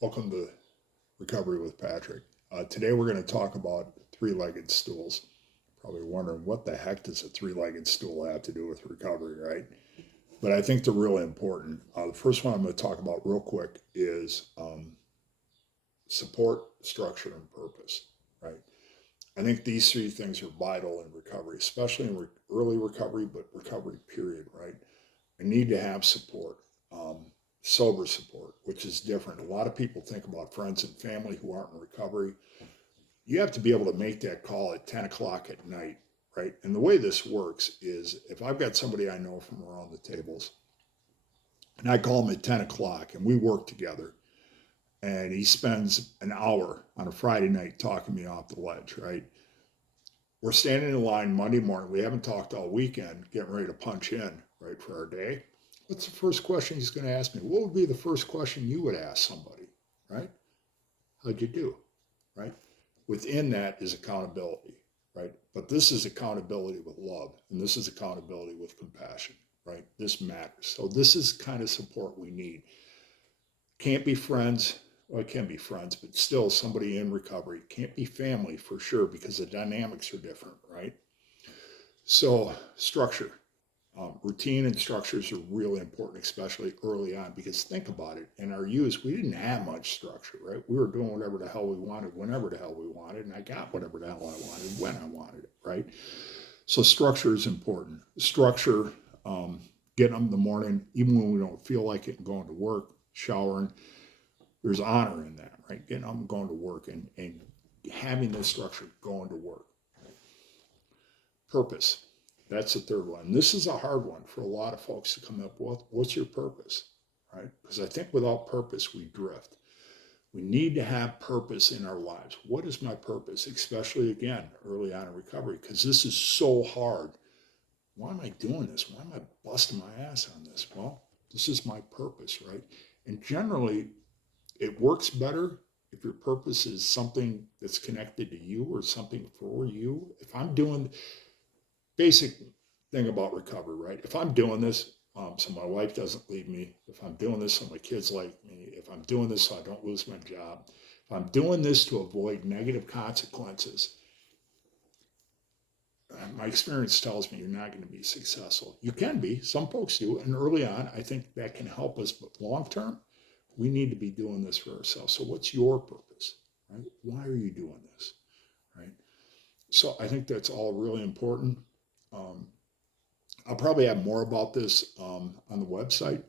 Welcome to Recovery with Patrick. Today we're going to talk about three-legged stools. Probably wondering what the heck does a three-legged stool have to do with recovery, right? But I think they're really important. The first one I'm going to talk about real quick is support, structure, and purpose, right? I think these three things are vital in recovery, especially in early recovery, but recovery period, right? I need to have support, sober support, which is different. A lot of people think about friends and family who aren't in recovery. You have to be able to make that call at 10 o'clock at night, right? And the way this works is if I've got somebody I know from around the tables and I call him at 10 o'clock and we work together and he spends an hour on a Friday night talking me off the ledge, right? We're standing in line Monday morning. We haven't talked all weekend, getting ready to punch in, right, for our day. What's the first question he's going to ask me? What would be the first question you would ask somebody, right? How'd you do, right? Within that is accountability, right? But this is accountability with love, and this is accountability with compassion, right? This matters. So this is kind of support we need. Can't be friends. Well, it can be friends, but still somebody in recovery. Can't be family for sure because the dynamics are different, right? So structure. Routine and structures are really important, especially early on, because think about it. In our youth, we didn't have much structure, right? We were doing whatever the hell we wanted, whenever the hell we wanted, and I got whatever the hell I wanted, when I wanted it, right? So structure is important. Structure, getting up in the morning, even when we don't feel like it, and going to work, showering, there's honor in that, right? Getting up and going to work and having this structure, going to work. Purpose. That's the third one. This is a hard one for a lot of folks to come up with. What's your purpose, right? Because I think without purpose, we drift. We need to have purpose in our lives. What is my purpose? Especially, again, early on in recovery, because this is so hard. Why am I doing this? Why am I busting my ass on this? Well, this is my purpose, right? And generally, it works better if your purpose is something that's connected to you or something for you. If I'm doing basic thing about recovery, right? If I'm doing this so my wife doesn't leave me, if I'm doing this so my kids like me, if I'm doing this so I don't lose my job, if I'm doing this to avoid negative consequences, my experience tells me you're not going to be successful. You can be, some folks do, and early on, I think that can help us, but long term, we need to be doing this for ourselves. So, what's your purpose, right? Why are you doing this, right? So, I think that's all really important. Um, I'll probably have more about this on the website.